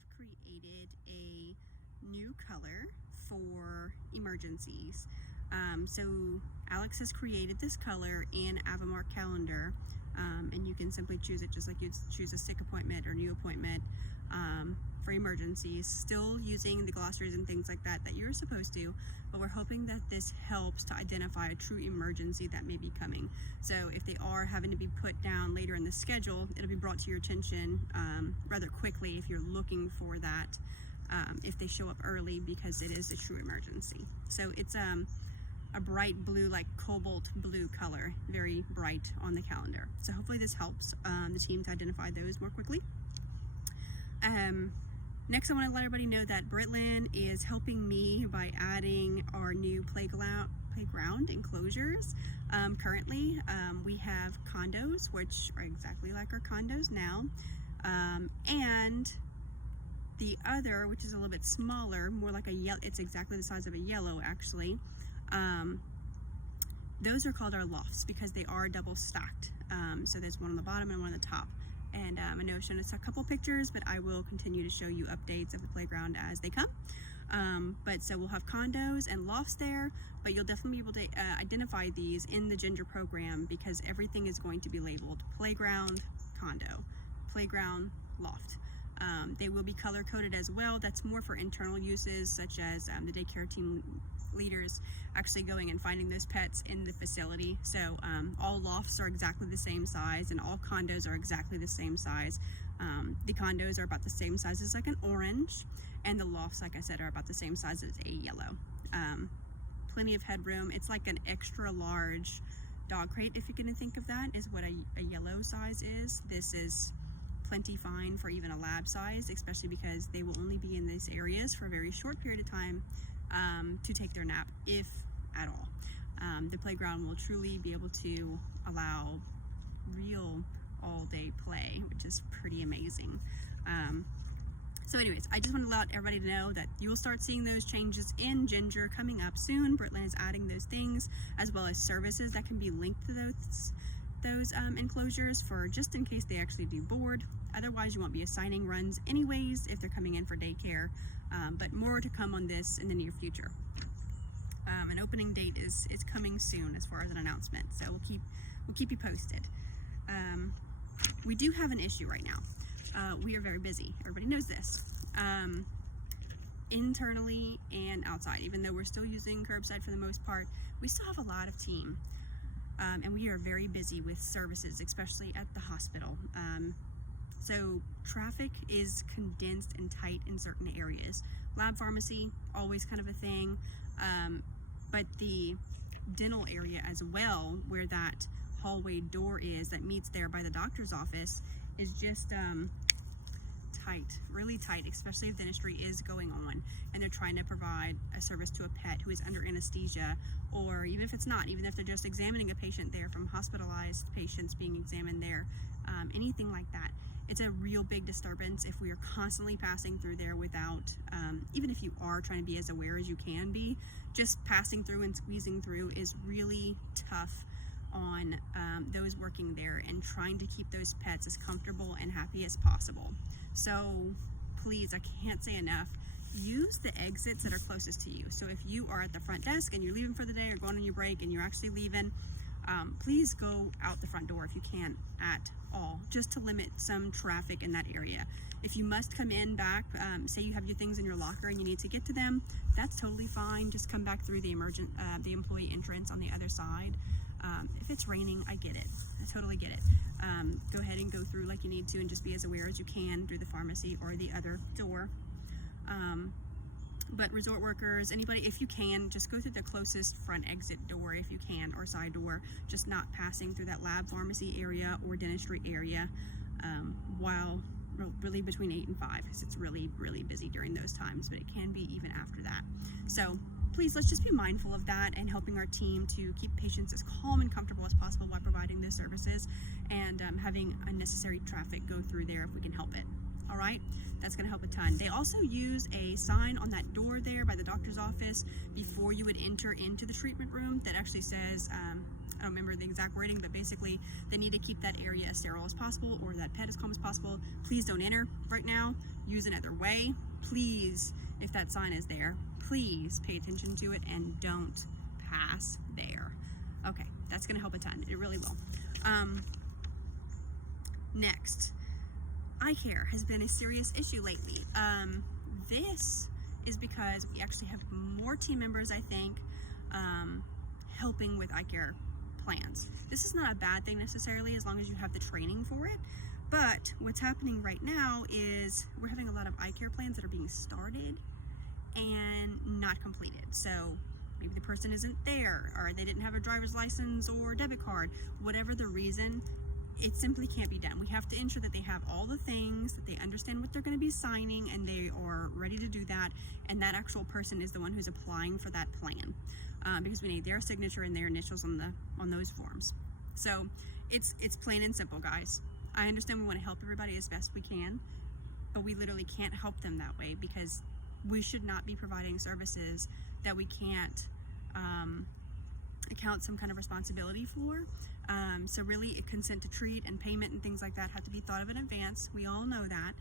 have created a new color for emergencies. So Alex has created this color in Avamart Calendar, and you can simply choose it just like you'd choose a sick appointment or new appointment for emergencies, still using the glossaries and things like that you're supposed to, but we're hoping that this helps to identify a true emergency that may be coming. So if they are having to be put down later in the schedule, it'll be brought to your attention rather quickly if you're looking for that, if they show up early, because it is a true emergency. So it's a bright blue, like cobalt blue color, very bright on the calendar. So hopefully this helps the team to identify those more quickly. Next, I want to let everybody know that Britlin is helping me by adding our new playground enclosures. Currently, we have condos, which are exactly like our condos now, and the other, which is a little bit smaller, more like a yellow, it's exactly the size of a yellow actually. Those are called our lofts because they are double stacked. So there's one on the bottom and one on the top. And I know I've shown us a couple pictures, but I will continue to show you updates of the playground as they come. But so we'll have condos and lofts there, but you'll definitely be able to identify these in the Ginger program because everything is going to be labeled playground, condo, playground, loft. They will be color coded as well. That's more for internal uses, such as the daycare team leaders actually going and finding those pets in the facility. So all lofts are exactly the same size and all condos are exactly the same size. The condos are about the same size as like an orange, and the lofts, like I said, are about the same size as a yellow. Plenty of headroom. It's like an extra large dog crate, if you can think of that, is what a yellow size is. This is plenty fine for even a lab size, especially because they will only be in these areas for a very short period of time to take their nap, if at all. The playground will truly be able to allow real all-day play, which is pretty amazing. So anyways, I just want to let everybody know that you will start seeing those changes in Ginger coming up soon. Britlin is adding those things, as well as services that can be linked to those enclosures for just in case they actually do board. Otherwise, you won't be assigning runs anyways if they're coming in for daycare, but more to come on this in the near future. An opening date is coming soon as far as an announcement, so we'll keep you posted. We do have an issue right now. We are very busy. Everybody knows this. Internally and outside, even though we're still using curbside for the most part, we still have a lot of team. And we are very busy with services, especially at the hospital. So traffic is condensed and tight in certain areas. Lab pharmacy, always kind of a thing, but the dental area as well, where that hallway door is that meets there by the doctor's office, is just tight, really tight, especially if dentistry is going on and they're trying to provide a service to a pet who is under anesthesia, or even if it's not, even if they're just examining a patient there, from hospitalized patients being examined there, anything like that. It's a real big disturbance if we are constantly passing through there without, even if you are trying to be as aware as you can be, just passing through and squeezing through is really tough on those working there and trying to keep those pets as comfortable and happy as possible. So please, I can't say enough, use the exits that are closest to you. So if you are at the front desk and you're leaving for the day or going on your break and you're actually leaving, please go out the front door if you can at all, just to limit some traffic in that area. If you must come in back, say you have your things in your locker and you need to get to them, that's totally fine. Just come back through the employee entrance on the other side. If it's raining, I get it. I totally get it. Go ahead and go through like you need to and just be as aware as you can through the pharmacy or the other door. But resort workers, anybody, if you can, just go through the closest front exit door if you can, or side door, just not passing through that lab pharmacy area or dentistry area while really between 8 and 5, because it's really, really busy during those times, but it can be even after that. So please, let's just be mindful of that and helping our team to keep patients as calm and comfortable as possible while providing those services, and having unnecessary traffic go through there if we can help it. All right, that's going to help a ton. They also use a sign on that door there by the doctor's office before you would enter into the treatment room that actually says, I don't remember the exact wording, but basically they need to keep that area as sterile as possible, or that pet as calm as possible. Please don't enter right now. Use another way. Please, if that sign is there, please pay attention to it and don't pass there. Okay, that's going to help a ton. It really will. Next, eye care has been a serious issue lately. This is because we actually have more team members, I think, helping with eye care plans. This is not a bad thing necessarily, as long as you have the training for it. But what's happening right now is we're having a lot of eye care plans that are being started and not completed. So maybe the person isn't there, or they didn't have a driver's license or debit card. Whatever the reason, it simply can't be done. We have to ensure that they have all the things, that they understand what they're going to be signing, and they are ready to do that. And that actual person is the one who's applying for that plan, because we need their signature and their initials on those forms. So it's plain and simple, guys. I understand we want to help everybody as best we can, but we literally can't help them that way, because we should not be providing services that we can't account some kind of responsibility for. So really, a consent to treat and payment and things like that have to be thought of in advance. We all know that.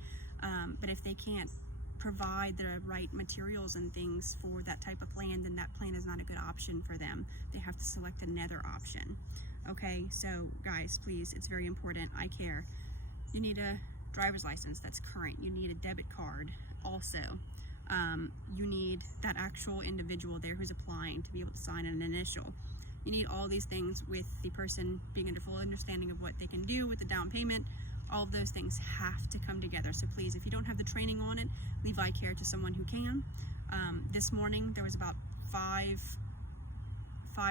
But if they can't provide the right materials and things for that type of plan, then that plan is not a good option for them. They have to select another option. Okay, so guys, please, it's very important. Eye care. You need a driver's license that's current. You need a debit card also. You need that actual individual there who's applying to be able to sign an initial. You need all these things with the person being under full understanding of what they can do with the down payment. All of those things have to come together. So please, if you don't have the training on it, leave eye care to someone who can. This morning, there was about five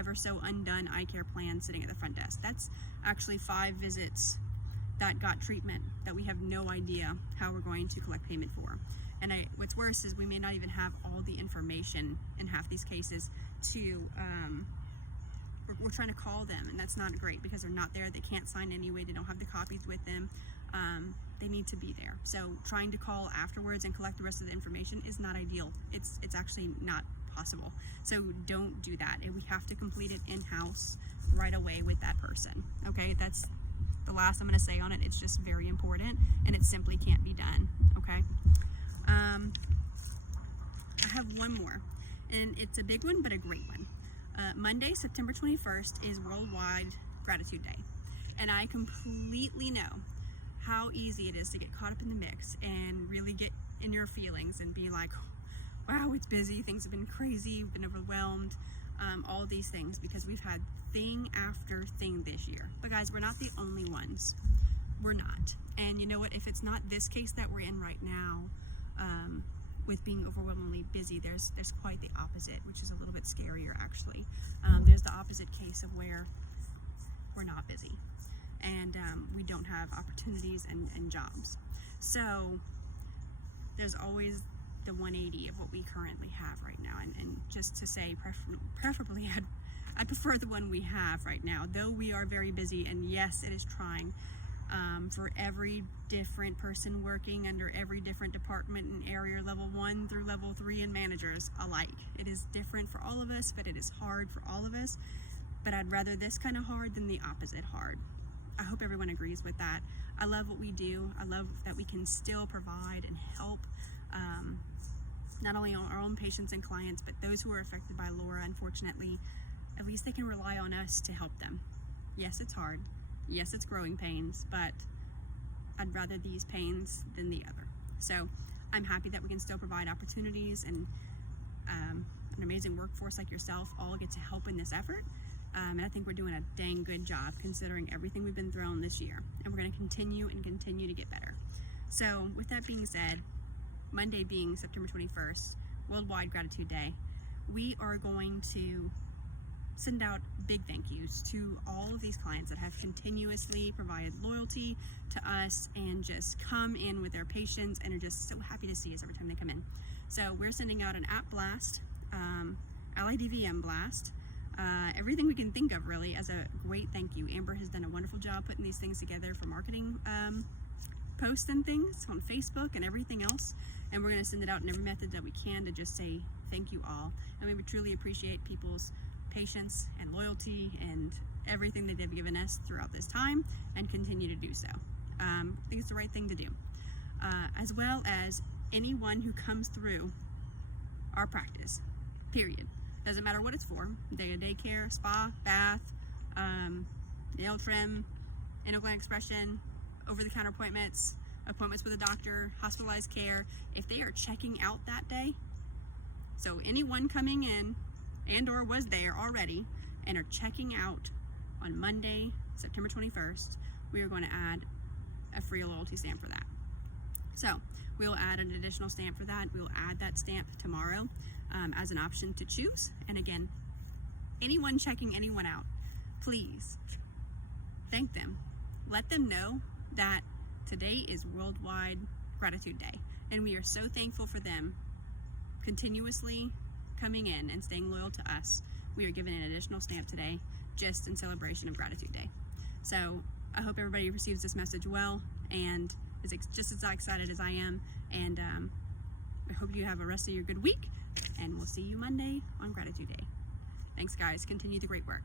or so undone eye care plans sitting at the front desk. That's actually 5 visits that got treatment that we have no idea how we're going to collect payment for. And what's worse is we may not even have all the information in half these cases to, we're trying to call them, and that's not great because they're not there. They can't sign anyway. They don't have the copies with them. They need to be there. So trying to call afterwards and collect the rest of the information is not ideal. It's actually not possible. So don't do that. And we have to complete it in-house right away with that person. Okay, that's the last I'm going to say on it. It's just very important, and it simply can't be done. Okay. I have one more, and it's a big one, but a great one. Monday, September 21st is Worldwide Gratitude Day, and I completely know how easy it is to get caught up in the mix and really get in your feelings and be like, wow, it's busy, things have been crazy, we've been overwhelmed, all these things, because we've had thing after thing this year. But guys, we're not the only ones. We're not. And you know what? If it's not this case that we're in right now, with being overwhelmingly busy, there's quite the opposite, which is a little bit scarier actually. There's the opposite case of where we're not busy and we don't have opportunities and jobs. So there's always the 180 of what we currently have right now, and just to say, preferably I'd prefer the one we have right now, though we are very busy, and yes, it is trying. For every different person working under every different department and area, level 1 through level 3, and managers alike. It is different for all of us, but it is hard for all of us. But I'd rather this kind of hard than the opposite hard. I hope everyone agrees with that. I love what we do. I love that we can still provide and help not only our own patients and clients, but those who are affected by Laura, unfortunately. At least they can rely on us to help them. Yes, it's hard. Yes, it's growing pains, but I'd rather these pains than the other. So I'm happy that we can still provide opportunities, and an amazing workforce like yourself all get to help in this effort. And I think we're doing a dang good job considering everything we've been thrown this year. And we're going to continue to get better. So with that being said, Monday being September 21st, Worldwide Gratitude Day, we are going to send out big thank yous to all of these clients that have continuously provided loyalty to us and just come in with their patients and are just so happy to see us every time they come in. So we're sending out an app blast, LIDVM blast, everything we can think of really as a great thank you. Amber has done a wonderful job putting these things together for marketing posts and things on Facebook and everything else, and we're going to send it out in every method that we can to just say thank you all. And we would truly appreciate people's patience and loyalty and everything that they've given us throughout this time, and continue to do so. I think it's the right thing to do. As well as anyone who comes through our practice, period. Doesn't matter what it's for, daycare, spa, bath, nail trim, endocrine expression, over-the-counter appointments, appointments with a doctor, hospitalized care. If they are checking out that day, so anyone coming in and or was there already and are checking out on Monday, September 21st, we are going to add a free loyalty stamp for that. So we'll add an additional stamp for that. We will add that stamp tomorrow as an option to choose. And again, anyone checking anyone out, please thank them. Let them know that today is Worldwide Gratitude Day, and we are so thankful for them continuously coming in and staying loyal to us. We are given an additional stamp today just in celebration of Gratitude Day. So I hope everybody receives this message well and is just as excited as I am, and I hope you have a rest of your good week, and we'll see you Monday on Gratitude Day. Thanks guys, continue the great work.